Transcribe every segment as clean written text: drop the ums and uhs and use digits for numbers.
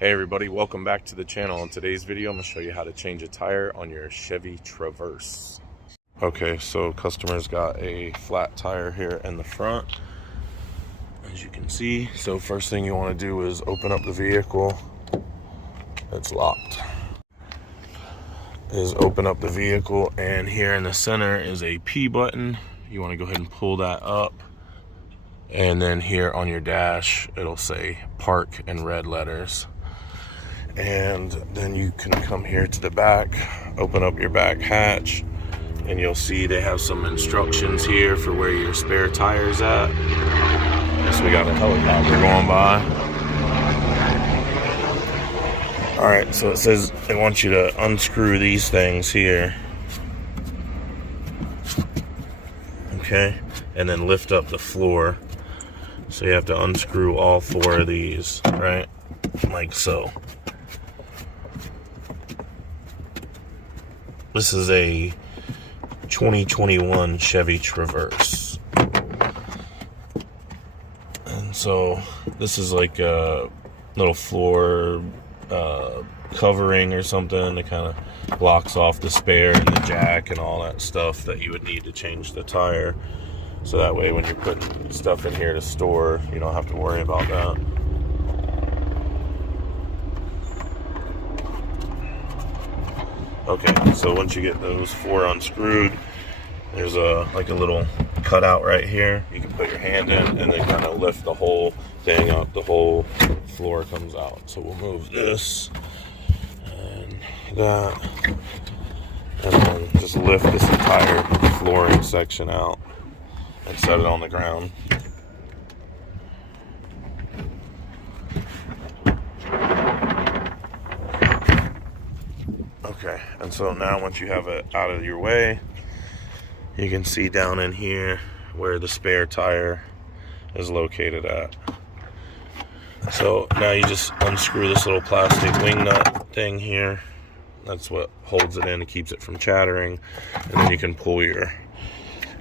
Hey everybody, welcome back to the channel. In today's video, I'm going to show you how to change a tire on your Chevy Traverse. Okay, so customer's got a flat tire here in the front, as you can see. So first thing you want to do is open up the vehicle. It's locked. Open up the vehicle, and here in the center is a P button. You want to go ahead and pull that up. And then here on your dash, it'll say park in red letters. And then you can come here to the back, open up your back hatch, and you'll see they have some instructions here for where your spare tire's at. Guess we got a helicopter going by. Alright, so it says they want you to unscrew these things here. Okay, and then lift up the floor. So you have to unscrew all four of these, right? Like so. This is a 2021 Chevy Traverse. And so this is like a little floor covering or something that kind of blocks off the spare and the jack and all that stuff that you would need to change the tire. So that way when you're putting stuff in here to store, you don't have to worry about that. Okay, so once you get those four unscrewed, there's like a little cutout right here. You can put your hand in and then kind of lift the whole thing up. The whole floor comes out. So we'll move this and that, and then just lift this entire flooring section out and set it on the ground. Okay, and so now once you have it out of your way, you can see down in here where the spare tire is located at. So now you just unscrew this little plastic wing nut thing here. That's what holds it in and keeps it from chattering. And then you can pull your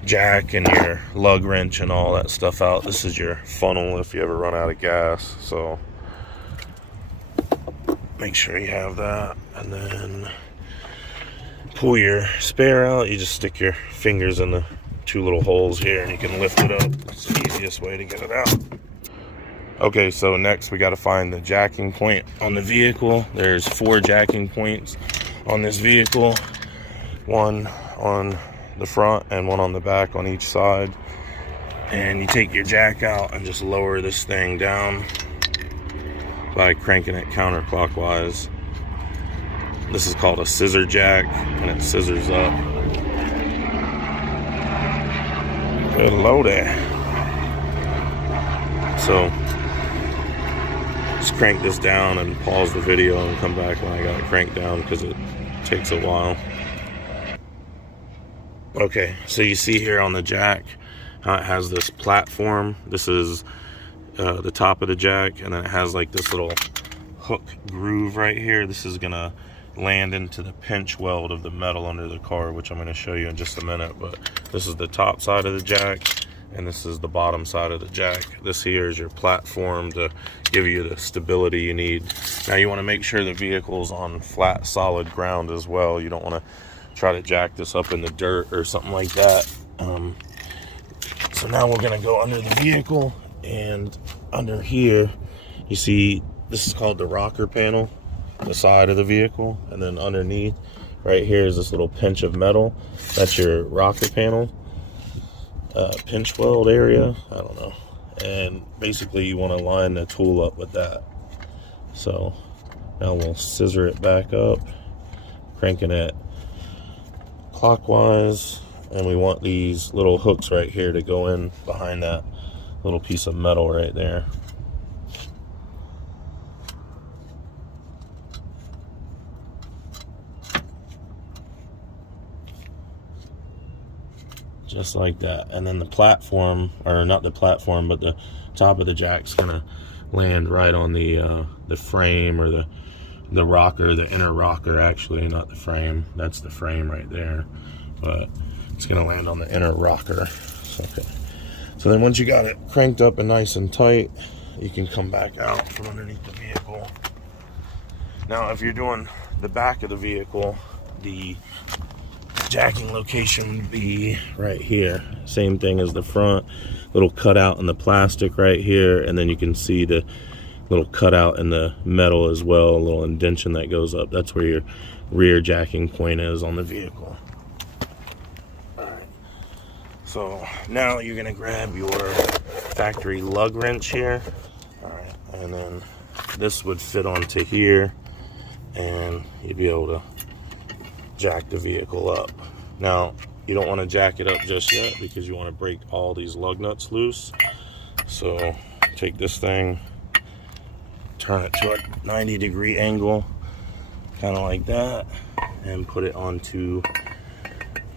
jack and your lug wrench and all that stuff out. This is your funnel if you ever run out of gas. So make sure you have that. And then pull your spare out. You just stick your fingers in the two little holes here and you can lift it up. It's the easiest way to get it out. Okay, so next we got to find the jacking point on the vehicle. There's 4 jacking points on this vehicle. One on the front and one on the back on each side. And you take your jack out and just lower this thing down by cranking it counterclockwise. This is called a scissor jack, and it scissors up. Good loady. So just crank this down and pause the video and come back when I got it cranked down because it takes a while. Okay, so you see here on the jack how it has this platform. This is the top of the jack, and then it has like this little hook groove right here. This is gonna land into the pinch weld of the metal under the car, which I'm going to show you in just a minute. But this is the top side of the jack, and this is the bottom side of the jack. This here is your platform to give you the stability you need. Now you want to make sure the vehicle's on flat, solid ground as well. You don't want to try to jack this up in the dirt or something like that. So now we're going to go under the vehicle, and under here you see this is called the rocker panel, the side of the vehicle, and then underneath right here is this little pinch of metal. That's your rocker panel, pinch weld area, I don't know. And basically you want to line the tool up with that. So now we'll scissor it back up, cranking it clockwise, and we want these little hooks right here to go in behind that little piece of metal right there. Just like that. And then the platform, or not the platform, but the top of the jack's gonna land right on the frame, or the rocker, the inner rocker actually, not the frame. That's the frame right there, but it's gonna land on the inner rocker. Okay. So then once you got it cranked up and nice and tight, you can come back out from underneath the vehicle Now, if you're doing the back of the vehicle, the jacking location would be right here. Same thing as the front. Little cutout in the plastic right here, and then you can see the little cutout in the metal as well, a little indentation that goes up. That's where your rear jacking point is on the vehicle. Alright, so now you're gonna grab your factory lug wrench here. Alright, and then this would fit onto here, and you'd be able to jack the vehicle up. Now, you don't want to jack it up just yet because you want to break all these lug nuts loose. So take this thing, turn it to a 90-degree angle, kind of like that, and put it onto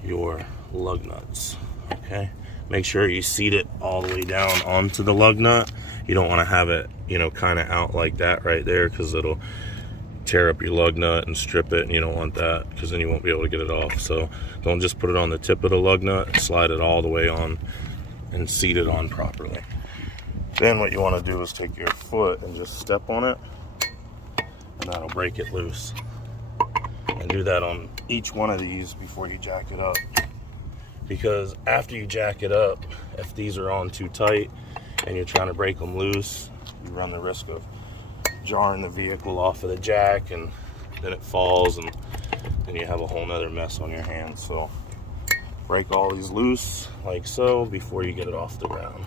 your lug nuts. Okay, make sure you seat it all the way down onto the lug nut. You don't want to have it, you know, kind of out like that right there, because it'll tear up your lug nut and strip it, and you don't want that, because then you won't be able to get it off. So don't just put it on the tip of the lug nut, slide it all the way on and seat it on properly. Then what you want to do is take your foot and just step on it, and that'll break it loose. And do that on each one of these before you jack it up, because after you jack it up, if these are on too tight and you're trying to break them loose, you run the risk of jarring the vehicle off of the jack, and then it falls, and then you have a whole nother mess on your hands. So break all these loose like so before you get it off the ground.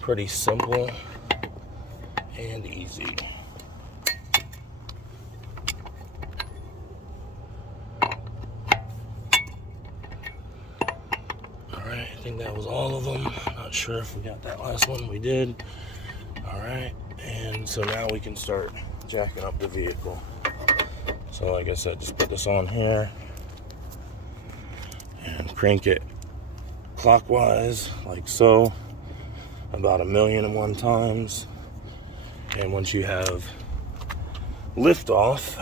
Pretty simple and easy. Alright, I think that was all of them. Not sure if we got that last one. We did. Alright, and so now we can start jacking up the vehicle. So like I said, just put this on here and crank it clockwise like so, about 1,000,001 times. And once you have lift off,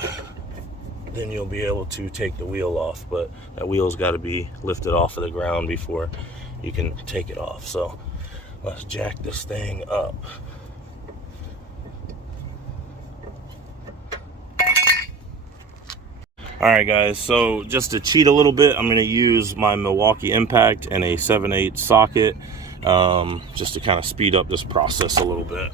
then you'll be able to take the wheel off, but that wheel's got to be lifted off of the ground before you can take it off. So let's jack this thing up. Alright guys, so just to cheat a little bit, I'm going to use my Milwaukee Impact and a 7/8 socket, just to kind of speed up this process a little bit.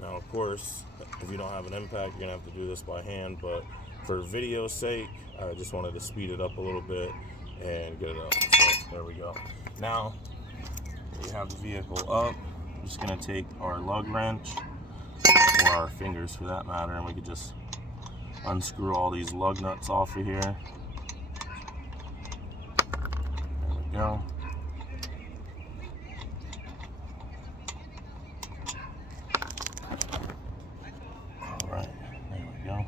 Now of course, if you don't have an impact, you're going to have to do this by hand, but for video's sake, I just wanted to speed it up a little bit and get it up. So there we go. Now we have the vehicle up. I'm just going to take our lug wrench, or our fingers for that matter, and we could just unscrew all these lug nuts off of here. There we go. Alright, there we go.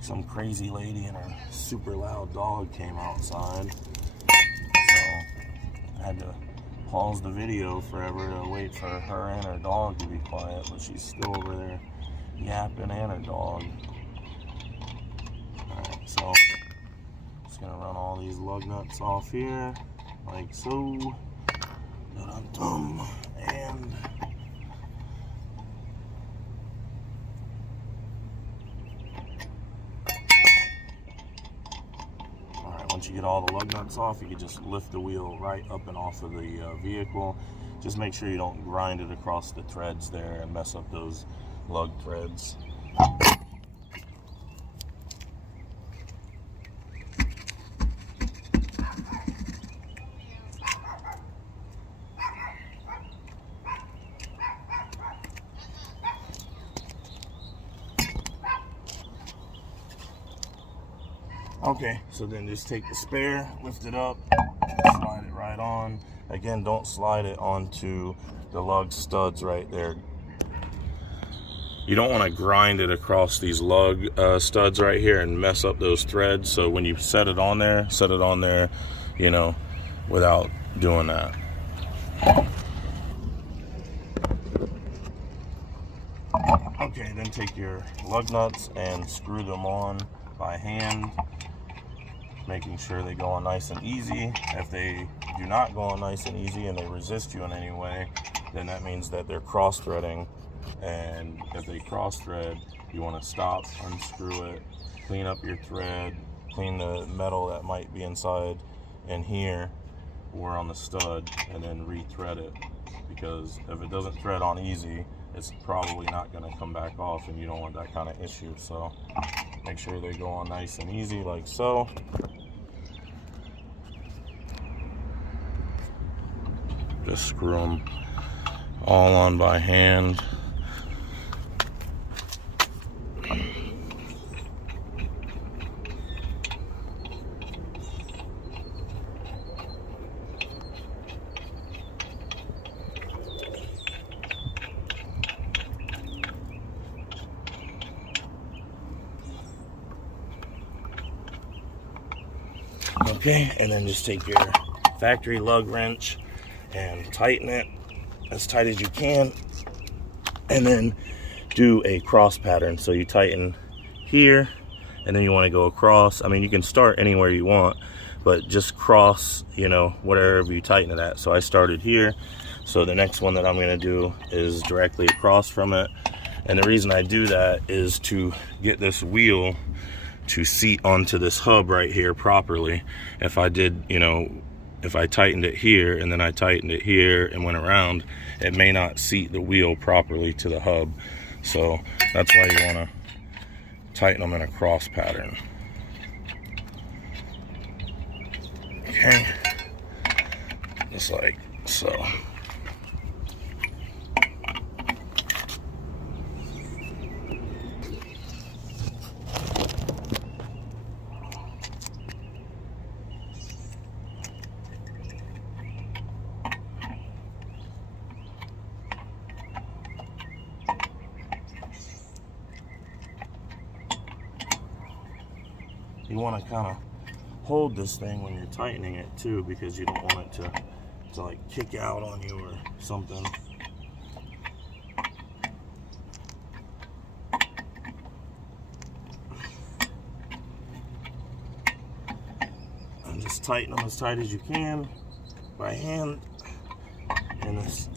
Some crazy lady and her super loud dog came outside, so I had to pause the video forever to wait for her and her dog to be quiet, but she's still over there yapping, and her dog. Alright, so just gonna run all these lug nuts off here like so. Dum-dum, and once you get all the lug nuts off, you can just lift the wheel right up and off of the vehicle. Just make sure you don't grind it across the threads there and mess up those lug threads. Okay, so then just take the spare, lift it up, slide it right on. Again, don't slide it onto the lug studs right there. You don't want to grind it across these lug studs right here and mess up those threads. So when you set it on there, you know, without doing that. Okay, then take your lug nuts and screw them on by hand, making sure they go on nice and easy. If they do not go on nice and easy and they resist you in any way, then that means that they're cross-threading. And if they cross-thread, you want to stop, unscrew it, clean up your thread, clean the metal that might be inside in here or on the stud, and then re-thread it. Because if it doesn't thread on easy, it's probably not going to come back off, and you don't want that kind of issue. So make sure they go on nice and easy, like so. Just screw them all on by hand. Okay, and then just take your factory lug wrench and tighten it as tight as you can, and then do a cross pattern. So you tighten here, and then you want to go across. I mean, you can start anywhere you want, but just cross, you know, whatever you tighten it at. So I started here, so the next one that I'm going to do is directly across from it. And the reason I do that is to get this wheel to seat onto this hub right here properly. If I did, you know, if I tightened it here and then I tightened it here and went around, it may not seat the wheel properly to the hub. So that's why you want to tighten them in a cross pattern. Okay, just like so. You want to kind of hold this thing when you're tightening it too, because you don't want it to like kick out on you or something. And just tighten them as tight as you can by hand in this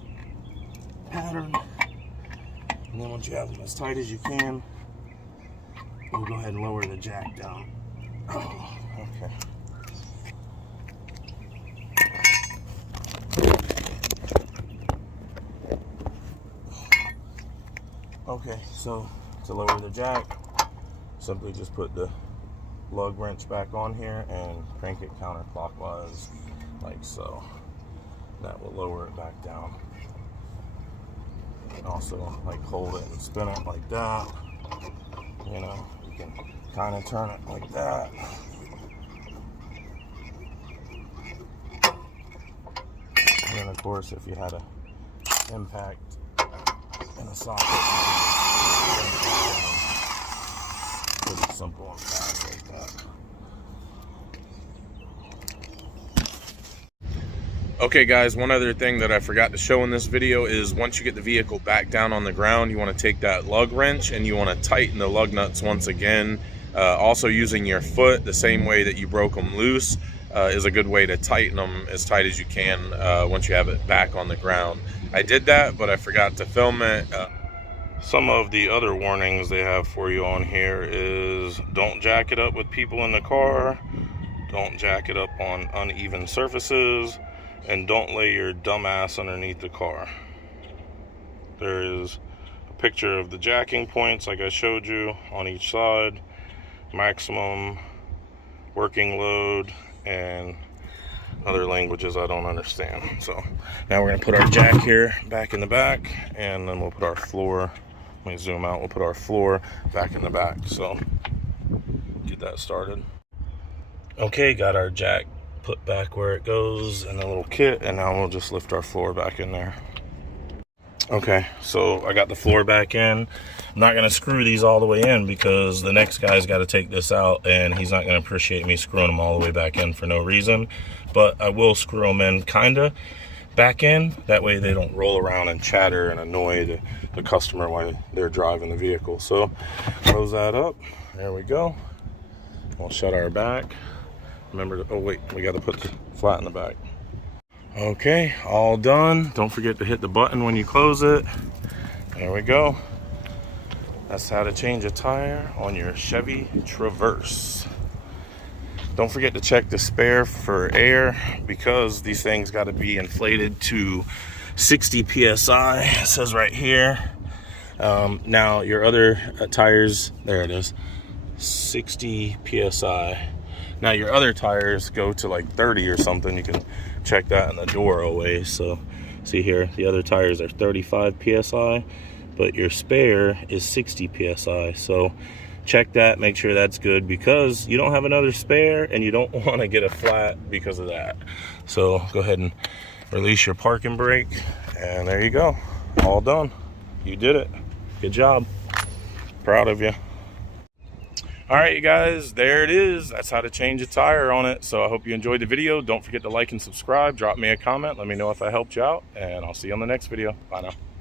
pattern. And then once you have them as tight as you can, we'll go ahead and lower the jack down. Oh, okay. Okay, so to lower the jack, simply just put the lug wrench back on here and crank it counterclockwise, like so. That will lower it back down. And also, like, hold it and spin it like that. You know, you can kind of turn it like that. And then of course, if you had a impact in a socket, pretty simple and fast like that. Okay guys, one other thing that I forgot to show in this video is once you get the vehicle back down on the ground, you want to take that lug wrench and you want to tighten the lug nuts once again. Also using your foot, the same way that you broke them loose, is a good way to tighten them as tight as you can once you have it back on the ground. I did that, but I forgot to film it. Some of the other warnings they have for you on here is don't jack it up with people in the car, don't jack it up on uneven surfaces, and don't lay your dumb ass underneath the car. There is a picture of the jacking points like I showed you on each side, maximum working load, and other languages I don't understand. So now we're going to put our jack here back in the back, and then we'll put our floor, let me zoom out, we'll put our floor back in the back. So get that started. Okay, got our jack put back where it goes in the little kit, and now we'll just lift our floor back in there. Okay, so I got the floor back in. I'm not going to screw these all the way in because the next guy's got to take this out, and he's not going to appreciate me screwing them all the way back in for no reason. But I will screw them in kinda, back in. That way they don't roll around and chatter and annoy the customer while they're driving the vehicle. So close that up. There we go. We'll shut our back. Remember to, oh wait, we got to put the flat in the back. Okay, all done. Don't forget to hit the button when you close it. There we go. That's how to change a tire on your Chevy Traverse. Don't forget to check the spare for air, because these things got to be inflated to 60 psi. It says right here. Now your other tires, there it is, 60 psi. Now your other tires go to like 30 or something. You can check that in the door always. So see here, the other tires are 35 psi, but your spare is 60 psi. So check that, make sure that's good, because you don't have another spare and you don't want to get a flat because of that. So go ahead and release your parking brake, and there you go, all done. You did it. Good job. Proud of you. All right, you guys, there it is. That's how to change a tire on it. So I hope you enjoyed the video. Don't forget to like and subscribe. Drop me a comment. Let me know if I helped you out, and I'll see you on the next video. Bye now.